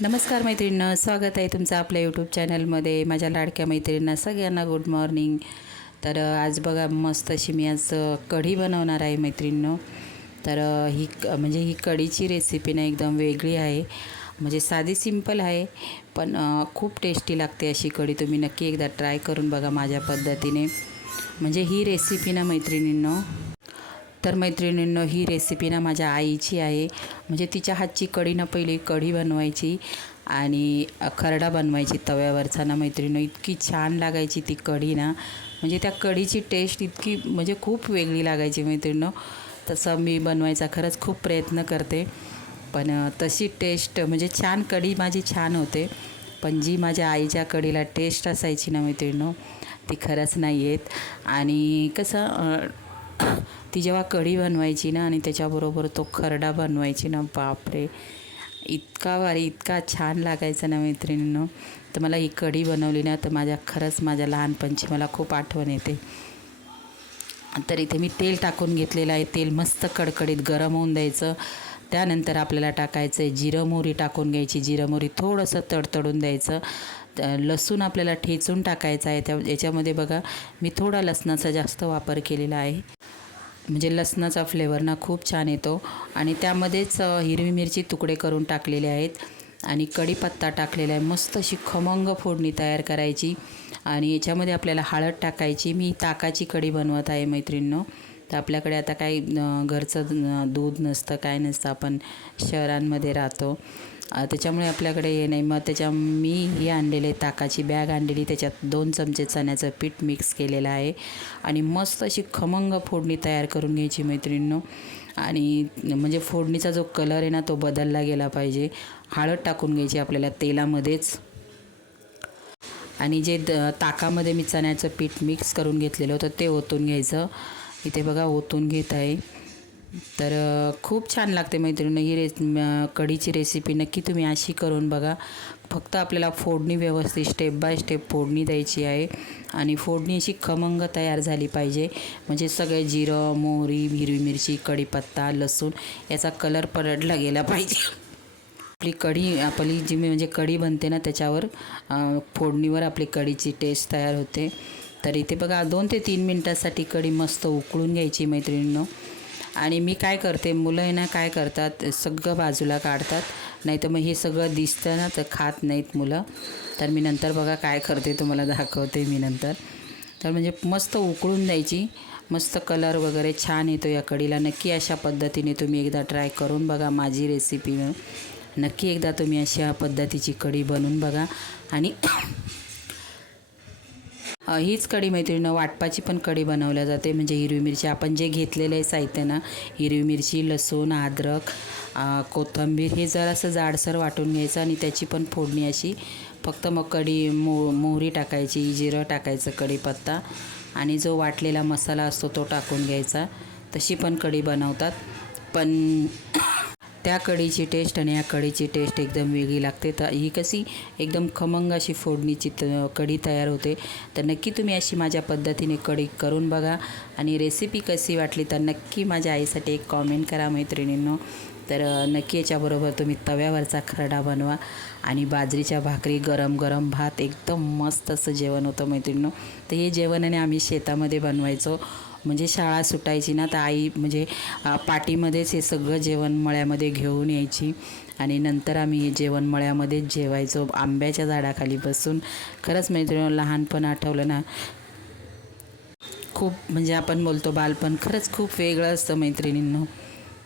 नमस्कार मैत्रिणींना स्वागत आहे तुमचं आपल्या यूट्यूब चॅनलमध्ये माझ्या लाडक्या मैत्रिणींना सगळ्यांना गुड मॉर्निंग तर आज बघा मस्त अशी मी आज कढी बनवणार आहे मैत्रिणींनो. तर ही क म्हणजे ही कढीची रेसिपी ना एकदम वेगळी आहे. म्हणजे साधी सिंपल आहे पण खूप टेस्टी लागते अशी कढी. तुम्ही नक्की एकदा ट्राय करून बघा माझ्या पद्धतीने. म्हणजे ही रेसिपी ना मैत्रिणींनो तर मैत्रिणींनो ही रेसिपी ना माझ्या आईची आहे. म्हणजे तिच्या हातची कढी ना पहिली कढी बनवायची आणि खरडा बनवायची तव्यावरचा ना मैत्रिणी इतकी छान लागायची ती कढी ना. म्हणजे त्या कढीची टेस्ट इतकी म्हणजे खूप वेगळी लागायची मैत्रिणींनो. तसं मी बनवायचा खरंच खूप प्रयत्न करते. पण तशी टेस्ट म्हणजे छान कढी माझी छान होते. पण जी माझ्या आईच्या कढीला टेस्ट असायची ना मैत्रिणींनो ती खरंच नाही आहेत आणि कसं ती जेव्हा कढी बनवायची ना आणि त्याच्याबरोबर तो खरडा बनवायची ना बापरे. इतका भारी इतका छान लागायचा ना मैत्रिणीनं. तर मला ही कढी बनवली ना तर माझ्या खरंच माझ्या लहानपणची मला खूप आठवण येते. तर इथे मी तेल टाकून घेतलेलं आहे. तेल मस्त कडकडीत गरम होऊन द्यायचं. त्यानंतर आपल्याला टाकायचं आहे जिरं मोहरी टाकून घ्यायची. जिरं मोहरी थोडंसं तडतडून द्यायचं. लसूण आपल्याला ठेचून टाकायचं आहे. त्या याच्यामध्ये बघा मी थोडा लसणाचा जास्त वापर केलेला आहे. म्हणजे लसणाचा फ्लेवर ना खूप छान येतो. आणि त्यामध्येच हिरवी मिरची तुकडे करून टाकलेले आहेत. आणि कढीपत्ता टाकलेला आहे. मस्त अशी खमंग फोडणी तयार करायची. आणि याच्यामध्ये आपल्याला हळद टाकायची. मी ताकाची कढी बनवत आहे मैत्रिणींनो. तर आपल्याकडे आता काही घरचं दूध नसतं काय नसतं. आपण शहरांमध्ये राहतो. त्याच्यामुळे आपल्याकडे हे नाही. मग त्याच्या मी ही आणलेले ताकाची बॅग आणलेली त्याच्यात दोन चमचे चण्याचं पीठ मिक्स केलेलं आहे. आणि मस्त अशी खमंग फोडणी तयार करून घ्यायची मैत्रिणींनो. आणि म्हणजे फोडणीचा जो कलर आहे ना तो बदलला गेला पाहिजे. हळद टाकून घ्यायची आपल्याला तेलामध्येच. आणि जे द ताकामध्ये मी चण्याचं पीठ मिक्स करून घेतलेलं होतं ते ओतून घ्यायचं. इथे बघा ओतून घेत आहे. तर खूप छान लागते मैत्रिणी ही रेस कढीची रेसिपी नक्की तुम्ही अशी करून बघा. फक्त आपल्याला फोडणी व्यवस्थित स्टेप बाय स्टेप फोडणी द्यायची आहे आणि फोडणी अशी खमंग तयार झाली पाहिजे. म्हणजे सगळे जिरं मोहरी हिरवी मिरची कढीपत्ता लसूण याचा कलर पलटला गेला पाहिजे. आपली कढी आपली जी मी म्हणजे कढी बनते ना त्याच्यावर फोडणीवर आपली कढीची टेस्ट तयार होते. तर इथे बघा दोन ते तीन मिनटासाठी कढी मस्त उकळून घ्यायची मैत्रिणींनो. आणि मी काय करते मुलं आहे ना काय करतात सगळं बाजूला काढतात. नाही तर मग हे सगळं दिसतं ना तर खात नाहीत मुलं. तर मी नंतर बघा काय करते तुम्हाला दाखवते मी नंतर. तर म्हणजे मस्त उकळून द्यायची. मस्त कलर वगैरे छान येतो या कढीला नक्की अशा पद्धतीने तुम्ही एकदा ट्राय करून बघा माझी रेसिपी नक्की एकदा तुम्ही अशा पद्धतीची कढी बनवून बघा. आणि हीच कढी मैत्रिणीनं वाटपाची पण कढी बनवल्या जाते. म्हणजे हिरवी मिरची. आपण जे घेतलेलं आहे साहित्य ना हिरवी मिरची लसूण अद्रक कोथंबीर कोथिंबीर हे जरासं जाडसर वाटून घ्यायचं आणि त्याची पण फोडणी अशी फक्त मग कढी मो मोहरी टाकायची जिरं टाकायचं कढीपत्ता आणि जो वाटलेला मसाला असतो तो टाकून घ्यायचा. तशी पण कढी बनवतात. पण त्या कढीची टेस्ट आणि या कढीची टेस्ट एकदम वेगळी लागते. तर ही कशी एकदम खमंग अशी फोडणीची त कढी तयार होते. तर नक्की तुम्ही अशी माझ्या पद्धतीने कढी करून बघा. आणि रेसिपी कशी वाटली तर नक्की माझ्या आईसाठी एक कॉमेंट करा मैत्रिणींनो. तर नक्की याच्याबरोबर तुम्ही तव्यावरचा खरडा बनवा. आणि बाजरीच्या भाकरी गरम गरम भात एकदम मस्त असं जेवण होतं मैत्रिणींनो. तर हे जेवणाने आम्ही शेतामध्ये बनवायचो. म्हणजे शाळा सुटायची ना तर आई म्हणजे पाठीमध्येच पाटीमध्येच हे सगळं जेवण मळ्यामध्ये घेऊन यायची. आणि नंतर आम्ही हे जेवण मळ्यामध्येच जेवायचो आंब्याच्या झाडाखाली बसून. खरंच मैत्रिणी लहानपण आठवलं ना. खूप म्हणजे आपण बोलतो बालपण खरंच खूप वेगळं असतं मैत्रिणींनो.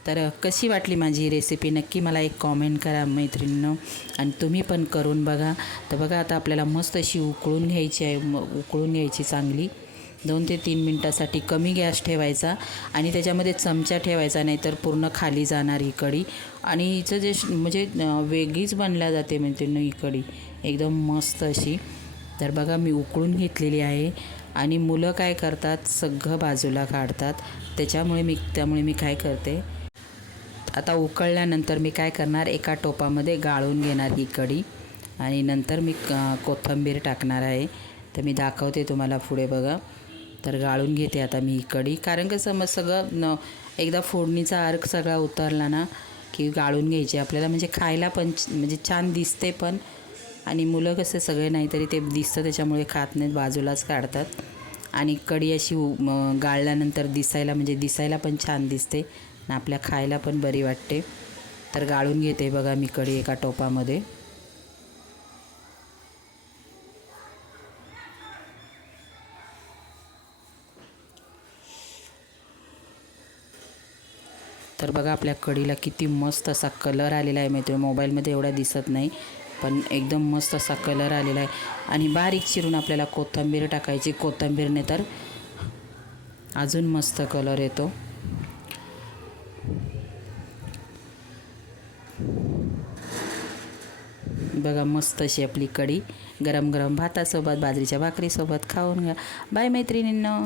तर कशी वाटली माझी रेसिपी नक्की मला एक कॉमेंट करा मैत्रिणींनो. आणि तुम्ही पण करून बघा. तर बघा आता आपल्याला मस्त अशी उकळून घ्यायची आहे उकळून घ्यायची चांगली. दोन ते तीन मिनटासाठी कमी गॅस ठेवायचा आणि त्याच्यामध्ये चमचा ठेवायचा नाही तर पूर्ण खाली जाणार ही कढी. आणि हिचं जे श- म्हणजे वेगळीच बनल्या जाते मैत्रिणींनो ही कढी. एकदम मस्त अशी. तर बघा मी उकळून घेतलेली आहे आणि मुलं काय करतात सगळं बाजूला काढतात. त्याच्यामुळे मी त्यामुळे मी काय करते आता उकळल्यानंतर मी काय करणार एका टोपामध्ये गाळून घेणार ही कढी. आणि नंतर मी कोथंबीर कोथिंबीर टाकणार आहे. तर मी दाखवते तुम्हाला पुढे बघा. तर गाळून घेते आता मी ही कढी कारण कसं मग सगळं न एकदा फोडणीचा अर्क सगळा उतरला ना की गाळून घ्यायची. आपल्याला म्हणजे खायला पण म्हणजे छान दिसते पण. आणि मुलं कसे सगळे नाहीतरी ते दिसतं त्याच्यामुळे खात नाहीत बाजूलाच काढतात. आणि कढी अशी उ- गाळल्यानंतर दिसायला म्हणजे दिसायला पण छान दिसते. आणि आपल्या खायला पण बरी वाटते. तर गाळून घेते बघा मी कढी एका टोपामध्ये. तर बघा आपल्या कडीला किती मस्त असा कलर आलेला आहे मैत्री. मोबाईलमध्ये एवढा दिसत नाही पण एकदम मस्त असा कलर आलेला आहे. आणि बारीक चिरून आपल्याला कोथिंबीर टाकायची. कोथिंबीरने तर अजून मस्त कलर येतो. बघा मस्त अशी आपली कढी. गरम गरम भातासोबत बाजरीच्या भाकरीसोबत खाऊन घ्या. बाय मैत्रिणींना.